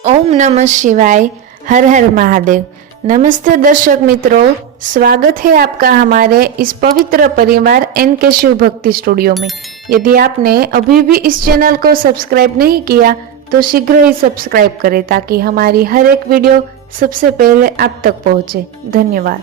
ओम नमः शिवाय। हर हर महादेव। नमस्ते दर्शक मित्रों, स्वागत है आपका हमारे इस पवित्र परिवार एनके शिव भक्ति स्टूडियो में। यदि आपने अभी भी इस चैनल को सब्सक्राइब नहीं किया तो शीघ्र ही सब्सक्राइब करें ताकि हमारी हर एक वीडियो सबसे पहले आप तक पहुंचे। धन्यवाद।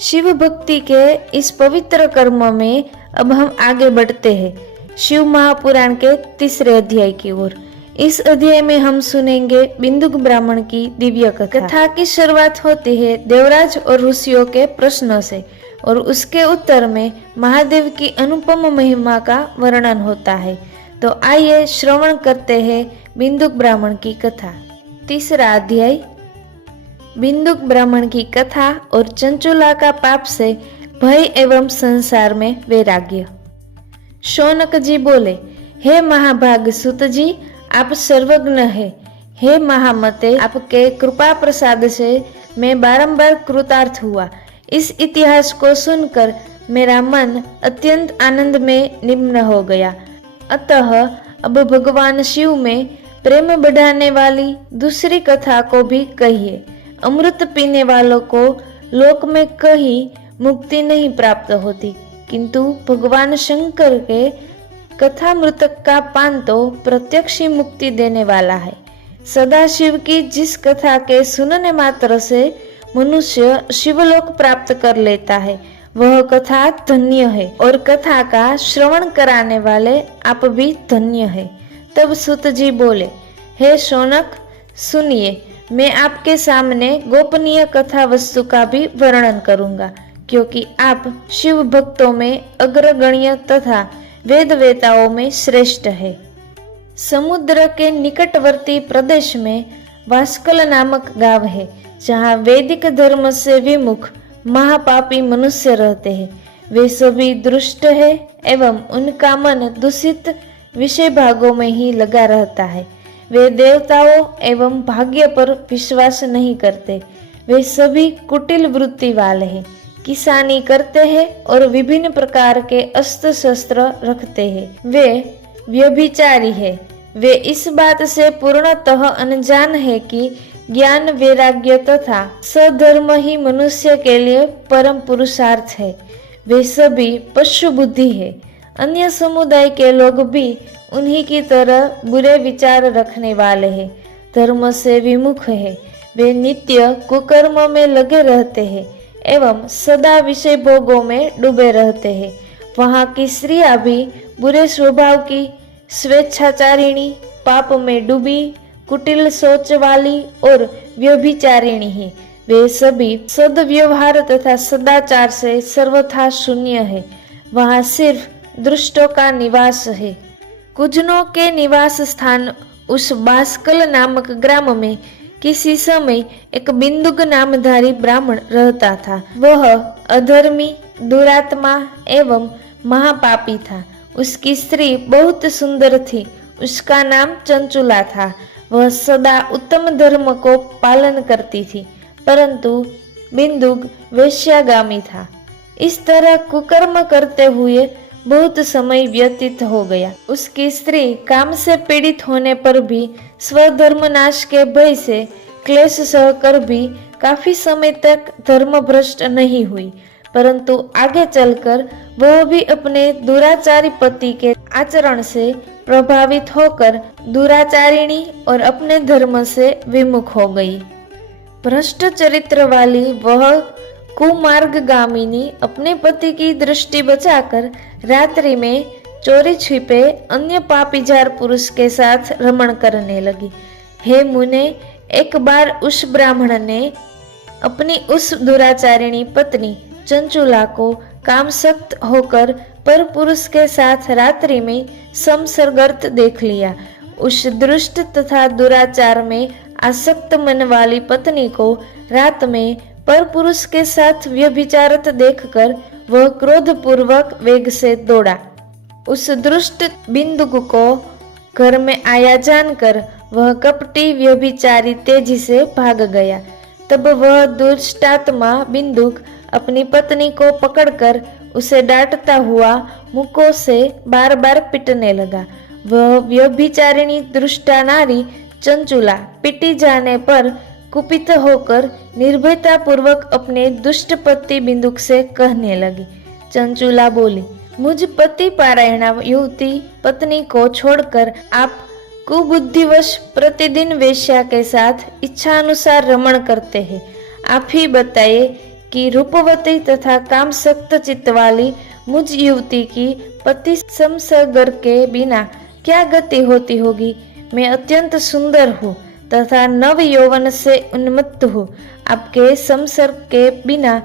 शिव भक्ति के इस पवित्र कर्म में अब हम आगे बढ़ते हैं शिव महापुराण के तीसरे अध्याय की ओर। इस अध्याय में हम सुनेंगे बिंदुक ब्राह्मण की दिव्य कथा। कथा की शुरुआत होती है देवराज और ऋषियों के प्रश्नों से और उसके उत्तर में महादेव की अनुपम महिमा का वर्णन होता है। तो आइए श्रवण करते हैं बिंदुक ब्राह्मण की कथा। तीसरा अध्याय, बिंदुक ब्राह्मण की कथा और चंचुला का पाप से भय एवं संसार में वैराग्य। शौनक जी बोले, हे महाभाग सुत जी, आप सर्वज्ञ है। हे महामते, आपके कृपा प्रसाद से मैं बारंबार कृतार्थ हुआ। इस इतिहास को सुनकर मेरा मन अत्यंत आनंद में निम्न हो गया। अतः अब भगवान शिव में प्रेम बढ़ाने वाली दूसरी कथा को भी कहिए। अमृत पीने वालों को लोक में कहीं मुक्ति नहीं प्राप्त होती, किंतु भगवान शंकर के कथा मृतक का पान तो प्रत्यक्ष ही मुक्ति देने वाला है। सदा शिव की जिस कथा के सुनने मात्र से मनुष्य शिवलोक प्राप्त कर लेता है वह कथा धन्य है और कथा का श्रवण कराने वाले आप भी धन्य है। तब सुत जी बोले, हे शौनक सुनिए, मैं आपके सामने गोपनीय कथा वस्तु का भी वर्णन करूंगा, क्योंकि आप शिव भक्तों में अग्रगण्य तथा वेद वेताओं में श्रेष्ठ है। समुद्र के निकटवर्ती प्रदेश में वास्कल नामक गांव है, जहाँ वैदिक धर्म से विमुख महापापी मनुष्य रहते हैं। वे सभी दुष्ट है एवं उनका मन दूषित विषय भागों में ही लगा रहता है। वे देवताओं एवं भाग्य पर विश्वास नहीं करते। वे सभी कुटिल वृत्ति वाले हैं, किसानी करते हैं और विभिन्न प्रकार के अस्त्र शस्त्र रखते हैं। वे व्यभिचारी है। वे इस बात से पूर्णतः अनजान है कि ज्ञान, वैराग्य तथा सधर्म ही मनुष्य के लिए परम पुरुषार्थ है। वे सभी पशु बुद्धि है। अन्य समुदाय के लोग भी उन्हीं की तरह बुरे विचार रखने वाले हैं, धर्म से विमुख है। वे नित्य कुकर्म में लगे रहते हैं एवं सदा विषय भोगों में डूबे रहते हैं। वहाँ की स्त्रियां भी बुरे स्वभाव की, स्वेच्छाचारिणी, पाप में डूबी, कुटिल सोच वाली और व्यभिचारिणी है। वे सभी सद्व्यवहार तथा सदाचार से सर्वथा शून्य है। वहाँ सिर्फ दुष्टों का निवास है। कुजनों के निवास स्थान उस बास्कल नामक ग्राम में किसी समय एक बिंदुक नामधारी ब्राह्मण रहता था। वह अधर्मी, दुरात्मा एवं महापापी था। उसकी स्त्री बहुत सुंदर थी। उसका नाम चंचुला था। वह सदा उत्तम धर्म को पालन करती थी, परंतु बिंदुक वेश्यागामी था। इस तरह कुकर्म करते हुए बहुत समय व्यतीत हो गया। उसकी स्त्री काम से पीड़ित होने पर भी स्वधर्म नाश के भय से क्लेश सहकर भी काफी समय तक धर्म भ्रष्ट नहीं हुई, परंतु आगे चलकर वह भी अपने दुराचारी पति के आचरण से प्रभावित होकर दुराचारिणी और अपने धर्म से विमुख हो गई। भ्रष्ट चरित्र वाली वह कुमार्गगामिनी अपने पति की दृष्टि बचाकर रात्रि में चोरी छिपे अन्य पापीजार पुरुष के साथ रमण करने लगी। हे मुने, एक बार उस ब्राह्मण ने अपनी उस दुराचारिणी पत्नी चंचुला को कामसक्त होकर पर पुरुष के साथ रात्रि में समसरगर्त देख लिया। उस दुष्ट तथा दुराचार में आसक्त मन वाली पत्नी को रात में पर पुरुष के साथ व्यभिचारत देखकर वह क्रोधपूर्वक वेग से दौड़ा। उस दुष्ट बिंदुक को घर में आया जानकर वह कपटी व्यभिचारी तेजी से भाग गया। तब वह दुष्टात्मा बिंदुक अपनी पत्नी को पकड़कर उसे डांटता हुआ मुक्कों से बार बार पीटने लगा। वह व्यभिचारिणी दुष्टा नारी चंचुला पिटी जाने पर कुपित होकर निर्भयता पूर्वक अपने दुष्ट पति बिंदुक से कहने लगी। चंचुला बोली, मुझ पति पारायणा युवती पत्नी को छोड़कर आप कुबुद्धिवश प्रतिदिन वेश्या के साथ इच्छा अनुसार रमण करते हैं। आप ही बताइए कि रूपवती तथा काम सक्त चित्त वाली मुझ युवती की पति संसर्ग के बिना क्या गति होती होगी। मैं अत्यंत सुंदर हूँ तथा नव यौवन से उन्मत्त हूँ। आपके संसर्ग के बिना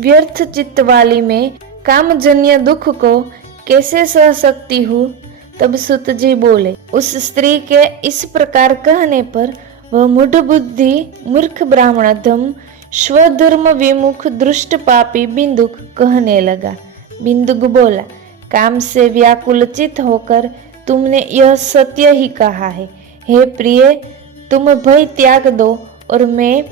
व्यर्थ चित्त वाली मैं कामजन्य दुख को कैसे सह सकती हूँ। तब सुत जी बोले, उस स्त्री के इस प्रकार कहने पर वह मूढ़ बुद्धि मूर्ख ब्राह्मणधम स्वधर्म विमुख दुष्ट पापी बिंदुक कहने लगा। बिंदुक बोला, काम से व्याकुलचित होकर तुमने यह सत्य ही कहा है। हे प्रिय, तुम भय त्याग दो और मैं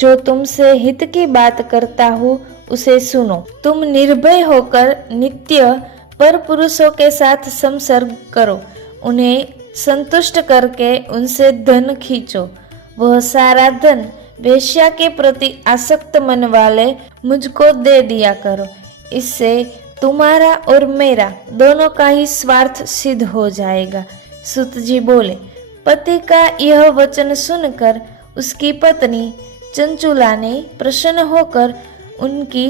जो तुमसे हित की बात करता हूँ उसे सुनो। तुम निर्भय होकर नित्य पर पुरुषों के साथ संसर्ग करो, उन्हें संतुष्ट करके उनसे धन खींचो। वह सारा धन वेश्या के प्रति आसक्त मन वाले मुझको दे दिया करो। इससे तुम्हारा और मेरा दोनों का ही स्वार्थ सिद्ध हो जाएगा। सुत जी बोले, पति का यह वचन सुनकर उसकी पत्नी चंचुला ने प्रसन्न होकर उनकी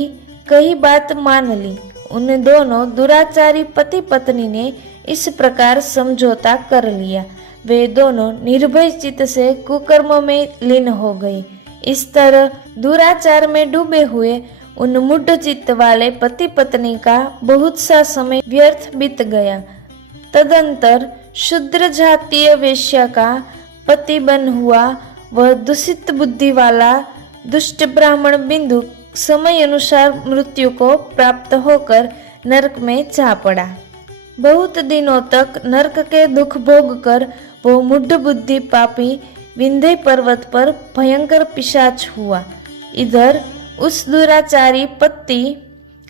कही बात मान ली। उन दोनों दुराचारी पति पत्नी ने इस प्रकार समझौता कर लिया। वे दोनों निर्भय चित्त से कुकर्म में लीन हो गए। इस तरह दुराचार में डूबे हुए उन मूढ़ चित्त वाले पति पत्नी का बहुत सा समय व्यर्थ बीत गया। तदंतर शूद्र जातीय वेश्या का पति बन हुआ वह दूषित बुद्धि वाला दुष्ट ब्राह्मण बिंदु समय अनुसार मृत्यु को प्राप्त होकर नरक में जा पड़ा। बहुत दिनों तक नरक के दुख भोग कर वो मूढ़ बुद्धि पापी विंध्य पर्वत पर भयंकर पिशाच हुआ। इधर उस दुराचारी पति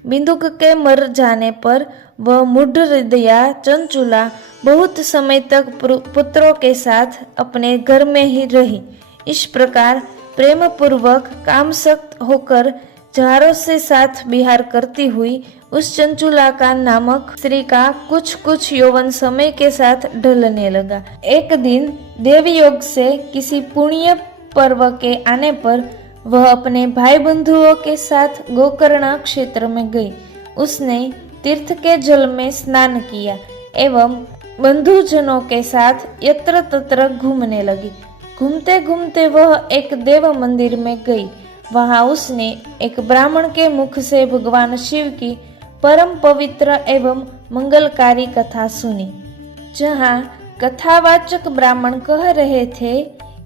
बिंदुक के मर जाने पर वह मूढ़ हृदया चंचुला बहुत समय तक पुत्रों के साथ अपने घर में ही रही। इस प्रकार प्रेम पूर्वक कामसक्त होकर चारों से साथ विहार करती हुई उस चंचुला का नामक स्त्री का कुछ यौवन समय के साथ ढलने लगा। एक दिन देवयोग से किसी पुण्य पर्व के आने पर वह अपने भाई बंधुओं के साथ गोकर्ण क्षेत्र में गई। उसने तीर्थ के जल में स्नान किया एवं बंधुजनों के साथ यत्र तत्र घूमने लगी। घूमते घूमते वह एक देव मंदिर में गई। वहां उसने एक ब्राह्मण के मुख से भगवान शिव की परम पवित्र एवं मंगलकारी कथा सुनी, जहां कथावाचक ब्राह्मण कह रहे थे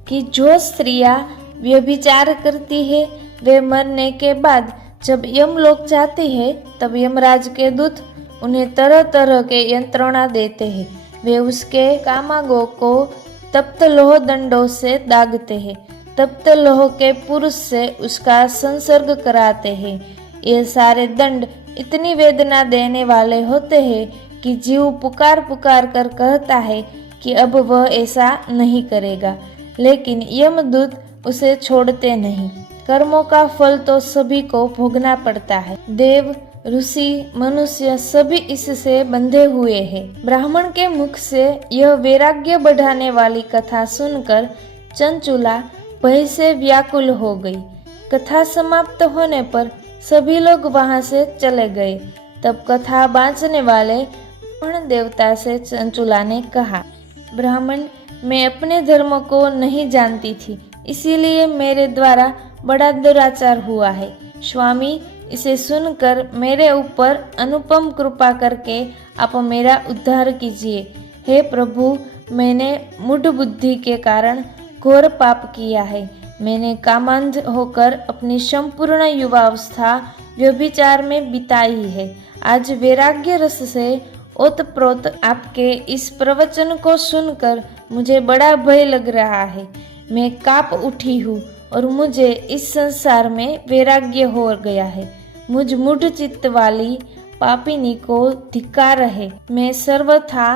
कि जो स्त्रियां व्यभिचार करती है वे मरने के बाद जब यमलोक जाती है तब यमराज के दूत उन्हें तरह तरह के यंत्रणा देते हैं। वे उसके कामागो को तप्त लोह दंडों से दागते हैं। तप्त लोह के पुरुष से उसका संसर्ग कराते हैं। ये सारे दंड इतनी वेदना देने वाले होते हैं कि जीव पुकार पुकार कर कहता है कि अब वह ऐसा नहीं करेगा, लेकिन यमदूत उसे छोड़ते नहीं। कर्मों का फल तो सभी को भोगना पड़ता है। देव, ऋषि, मनुष्य सभी इससे बंधे हुए हैं। ब्राह्मण के मुख से यह वैराग्य बढ़ाने वाली कथा सुनकर चंचुला भय से व्याकुल हो गई। कथा समाप्त होने पर सभी लोग वहां से चले गए। तब कथा बांचने वाले ब्राह्मण देवता से चंचुला ने कहा, ब्राह्मण, मैं अपने धर्म को नहीं जानती थी, इसीलिए मेरे द्वारा बड़ा दुराचार हुआ है। स्वामी, इसे सुनकर मेरे ऊपर अनुपम कृपा करके आप मेरा उद्धार कीजिए। हे प्रभु, मैंने मूढ़ बुद्धि के कारण घोर पाप किया है। मैंने कामांध होकर अपनी संपूर्ण युवावस्था व्यभिचार में बिताई है। आज वैराग्य रस से ओतप्रोत आपके इस प्रवचन को सुनकर मुझे बड़ा भय लग रहा है। मैं कांप उठी हूँ और मुझे इस संसार में वैराग्य हो गया है। मुझ मूढ़ चित्त वाली पापिनी को धिक्कार है। मैं सर्वथा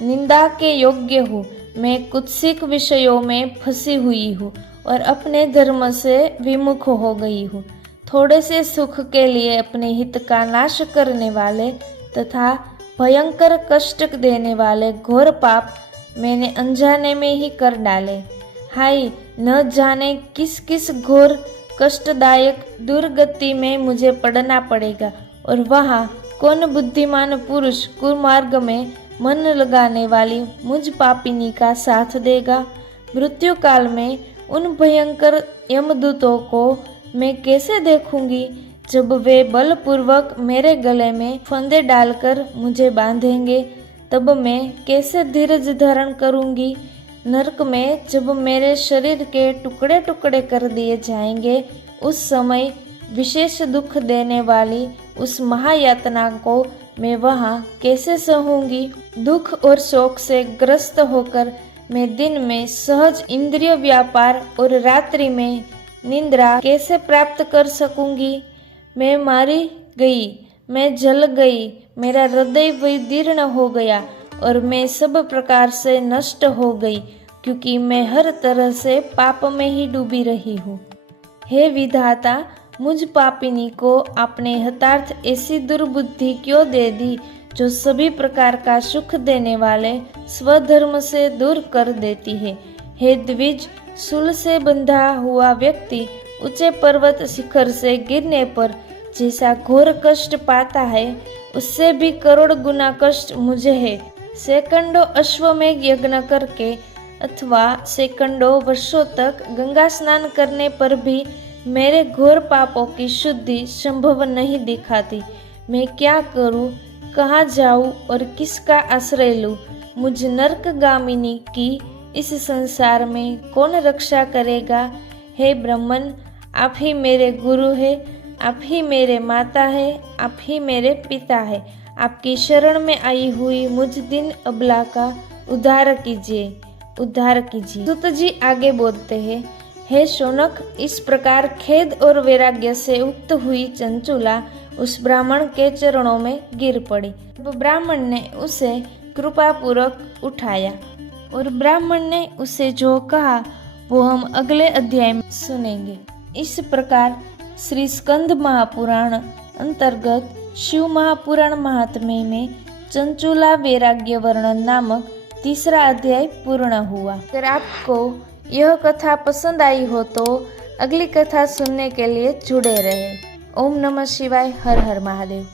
निंदा के योग्य हूँ। मैं कुत्सिक विषयों में फंसी हुई हूँ और अपने धर्म से विमुख हो गई हूँ। थोड़े से सुख के लिए अपने हित का नाश करने वाले तथा भयंकर कष्ट देने वाले घोर पाप मैंने अनजाने में ही कर डाले। हाय, न जाने किस किस घोर कष्टदायक दुर्गति में मुझे पड़ना पड़ेगा और वहाँ कौन बुद्धिमान पुरुष कुमार्ग में मन लगाने वाली मुझ पापिनी का साथ देगा। मृत्यु काल में उन भयंकर यमदूतों को मैं कैसे देखूंगी जब वे बलपूर्वक मेरे गले में फंदे डालकर मुझे बांधेंगे। तब मैं कैसे धीरज धारण करूंगी। नरक में जब मेरे शरीर के टुकड़े टुकड़े कर दिए जाएंगे, उस समय विशेष दुख देने वाली उस महायातना को मैं वहाँ कैसे सहूंगी। दुख और शोक से ग्रस्त होकर मैं दिन में सहज इंद्रिय व्यापार और रात्रि में निद्रा कैसे प्राप्त कर सकूंगी। मैं मारी गई, मैं जल गई, मेरा हृदय विदीर्ण हो गया और मैं सब प्रकार से नष्ट हो गई, क्योंकि मैं हर तरह से पाप में ही डूबी रही हूँ। हे विधाता, मुझ पापिनी को आपने हतार्थ ऐसी दुर्बुद्धि क्यों दे दी जो सभी प्रकार का सुख देने वाले स्वधर्म से दूर कर देती है। हे द्विज, शूल से बंधा हुआ व्यक्ति ऊंचे पर्वत शिखर से गिरने पर जैसा घोर कष्ट पाता है, उससे भी करोड़ गुना कष्ट मुझे है। सैकड़ों अश्वमेघ यज्ञ करके अथवा सैकड़ों वर्षों तक गंगा स्नान करने पर भी मेरे घोर पापों की शुद्धि संभव नहीं दिखाती। मैं क्या करूं, कहाँ जाऊं और किसका आश्रय लूं। मुझ नरकगामिनी की इस संसार में कौन रक्षा करेगा। हे ब्रह्मन, आप ही मेरे गुरु है, आप ही मेरे माता है, आप ही मेरे पिता है। आपकी शरण में आई हुई मुझ दिन अबला का उद्धार कीजिए, उद्धार कीजिए। सूत जी आगे बोलते हैं, हे शौनक, इस प्रकार खेद और वैराग्य से युक्त हुई चंचुला उस ब्राह्मण के चरणों में गिर पड़ी। अब ब्राह्मण ने उसे कृपापूर्वक उठाया और ब्राह्मण ने उसे जो कहा वो हम अगले अध्याय में सुनेंगे। इस प्रकार श्री स्कंद महापुराण अंतर्गत शिव महापुराण महात्म्य में चंचुला वैराग्य वर्णन नामक तीसरा अध्याय पूर्ण हुआ। अगर आपको यह कथा पसंद आई हो तो अगली कथा सुनने के लिए जुड़े रहे। ओम नमः शिवाय। हर हर महादेव।